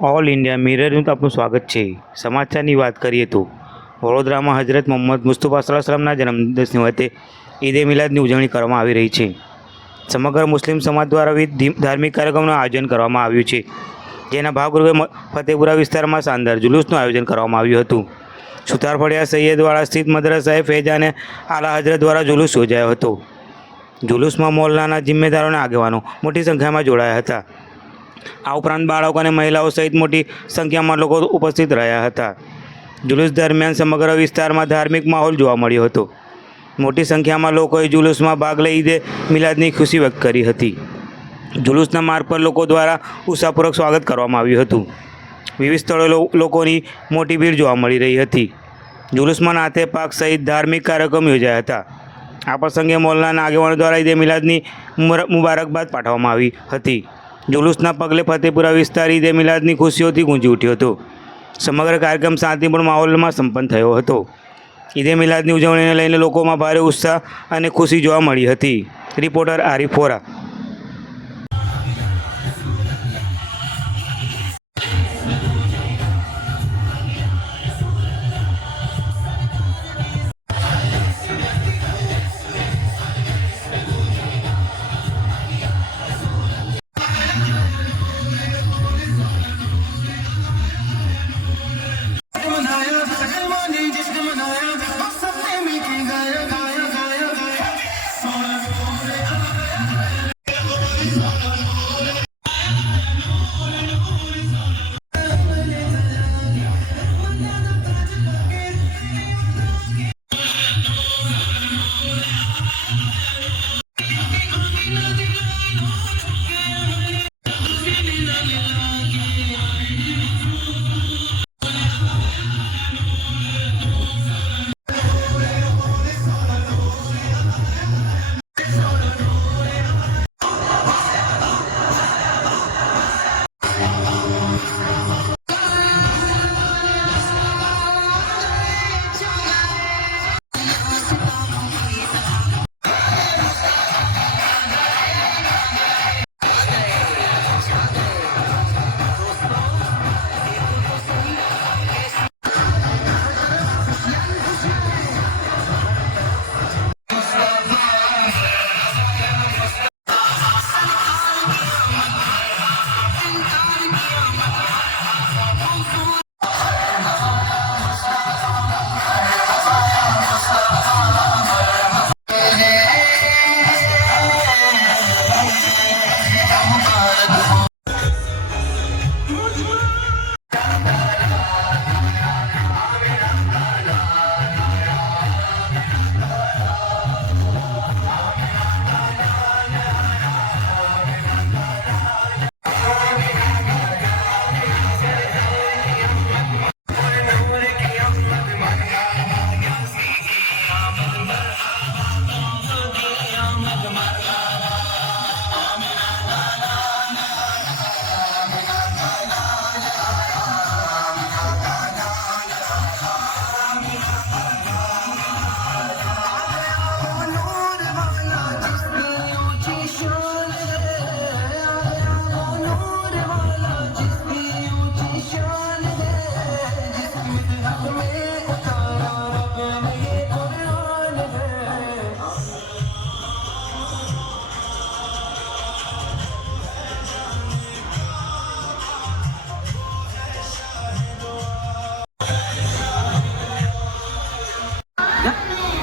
All India મિરરનું આપનું સ્વાગત છે। સમાચારની વાત કરીએ તો વડોદરામાં હજરત મોહમ્મદ મુસ્તફા સલ્લલ્લાહુ અલૈહિ વસલ્લમના જન્મદિવસ નિમિત્તે ઈદે મિલાદની ઉજવણી કરવામાં આવી રહી છે। સમગ્ર મુસ્લિમ સમાજ દ્વારા વિવિધ ધાર્મિક કાર્યક્રમોનું આયોજન કરવામાં આવ્યું છે, જેના ભાગરૂપે ફતેપુરા વિસ્તારમાં શાનદાર જુલુસનું આયોજન કરવામાં આવ્યું હતું। સુતારફળિયા સૈયદવાડા સ્થિત મદ્રસાએ ફૈજાને આલા હજરત દ્વારા જુલુસ યોજાયો હતો। જુલુસમાં મોહલ્લાના જિમ્મેદારો અને આગેવાનો મોટી સંખ્યામાં જોડાયા હતા। આ ઉપરાંત બાળકો અને મહિલાઓ સહિત મોટી સંખ્યામાં લોકો ઉપસ્થિત રહ્યા હતા। જુલુસ દરમિયાન સમગ્ર વિસ્તારમાં ધાર્મિક માહોલ જોવા મળ્યો હતો। મોટી સંખ્યામાં લોકોએ જુલુસમાં ભાગ લઈ ઈદે મિલાદની ખુશી વ્યક્ત કરી હતી। જુલુસના માર્ગ પર લોકો દ્વારા ઉત્સાહપૂર્વક સ્વાગત કરવામાં આવ્યું હતું। વિવિધ સ્થળોએ લોકોની મોટી ભીડ જોવા મળી રહી હતી। જુલુસમાં નાતે પાક સહિત ધાર્મિક કાર્યક્રમ યોજાયા હતા। આ પ્રસંગે મોહલ્લાના આગેવાનો દ્વારા ઈદે મિલાદની મુબારકબાદ પાઠવવામાં આવી હતી। જુલુસના પગલે ફતેપુરા વિસ્તાર ઈદે મિલાદની ખુશીઓથી ગુંજી ઉઠ્યો હતો। સમગ્ર કાર્યક્રમ શાંતિપૂર્ણ માહોલમાં સંપન્ન થયો હતો। ઈદે મિલાદની ઉજવણીને લઈને લોકોમાં ભારે ઉત્સાહ અને ખુશી જોવા મળી હતી। રિપોર્ટર આરિફ વોરા।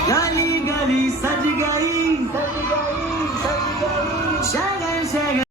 गली गली सज गई शहर शहर